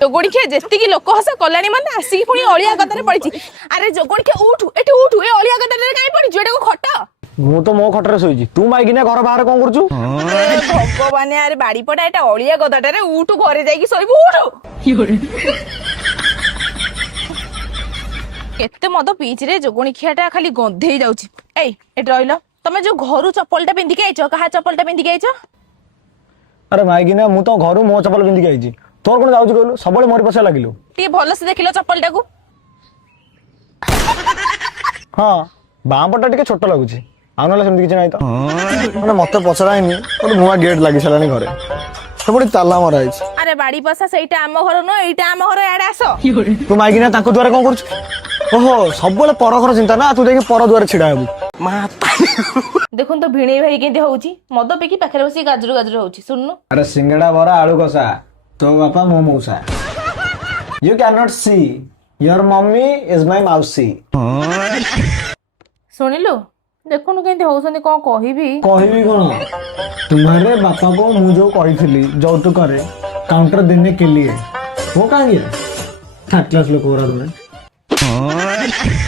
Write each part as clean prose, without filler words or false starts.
जोगुणी खे जेतिकी लोक हस कल्याणी माने आसिकी पुणी अलिया गदारे पड़िछि। अरे जोगुणी खे उठु एठी उठु ए अलिया गदारे काई पड़िछि एटा को खट। मु तो मो खटरे सोइछि तू माइकिना घर बाहर कोन करछु। भगवान यार बाड़ी पड़ा एटा अलिया गदारे उठु घरे जाईकी सोइबु उठु। केते मद पीच रे जोगुणी खियाटा खाली गंधेई जाउछि। एई एट रहिलो तमे जो घरु चप्पलटा पिंदी के आइछो कहा चप्पलटा पिंदी के आइछो। अरे माइकिना मु तो घरु मो चप्पल पिंदी के आइछि तोर कोन जाउछि कहलु सबले मोर पछा लागिलो टी भलो से देखिलो चप्पलटा को। हां बाम पटा टिके छोट लागुछि आनले सेमति किछ नाही तो माने मते पछराइनी ओटे नुवा गेट लागि छलानी घरे सबडी ताला मरा आइछि। अरे बाड़ी पसा सेइटा आम घर न एइटा आम घर एडे आसो। तू माइकिना ताको द्वारा कोन करछु। ओहो सबले पर घर चिंता ना तू देखि पर द्वारा छिडा हेबु। देखुन तो भिणेई भाई केंती होउची मद पेकी पाखरे बसी गाजरू गाजरू होउची सुननु। अरे सिंगड़ा बरा आलू कसा तो बापा मो मौसा you can not see your mummy is my माउसी। सुनिलु देखुनु केंती होउसनी कोन कहिबी कोन तुम्हारे बापा को मु जो कहिथिली जौतुक करे काउंटर देने के लिए वो कहां गया थर्ड क्लास लोग हो रहा तुमने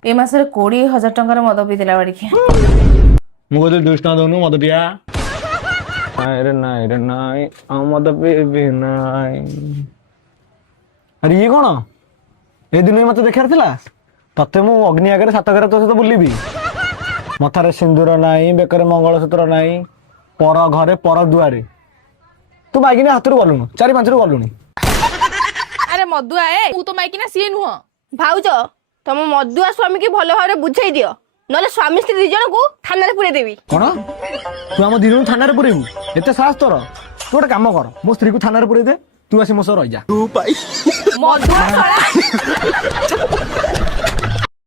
ए मासरे 20,000 टंकार मद पीतिला बाड़ी के मु को 200 टका दोनु मद पिया रे नाई आ मद पी नाई। अरे ये कोन ए दिन मते देखार थिला तते मु अग्नि आगे सात घर तो सहित बुलिबी मथारे सिंदूर नाई बेकर मंगलसूत्र नाई पर घरे पर दुआरे तू माइकिना हाथ गलुनु 4-5 रु गलुनी। अरे मदुआ ए तू तो माइकिना सिए नुह भाउज तम मदुआ स्वामी की भलो भाबरे बुझाई दियो नले स्वामी स्त्री दी जण को थाना रे पुरे देबी। कोन तू हम दिनु थाना रे पुरेबू एते साहस तोर तू गोटे काम कर मो स्त्री को थाना रे पुरे दे तू आसी मो सह रह जा। मदुआ